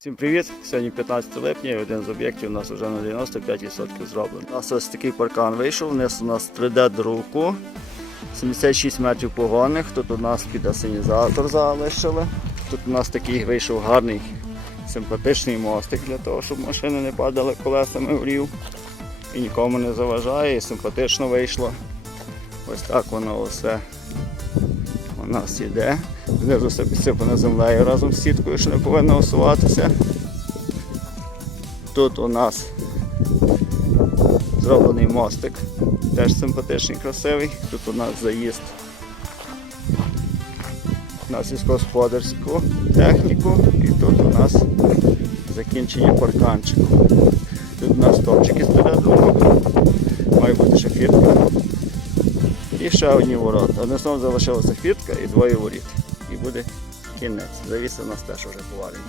Всім привіт! Сьогодні 15 липня і один з об'єктів у нас вже на 95% зроблений. У нас ось такий паркан вийшов, вниз у нас 3D-друку, 76 метрів погонних, тут у нас підасинізатор залишили. Тут у нас такий вийшов гарний симпатичний мостик для того, щоб машини не падали колесами в рів. І нікому не заважає, і симпатично вийшло. Ось так воно все у нас іде. Знизу все підсипане землею разом з сіткою, що не повинно осуватися. Тут у нас зроблений мостик, теж симпатичний, красивий. Тут у нас заїзд на сільськогосподарську техніку і тут у нас закінчення парканчику. Тут у нас топчики з передумок, має бути ще фіртка. І ще одні ворота. Одне словом залишилася фітка і двоє воріт. І буде кінець. Завіса у нас теж вже повалені.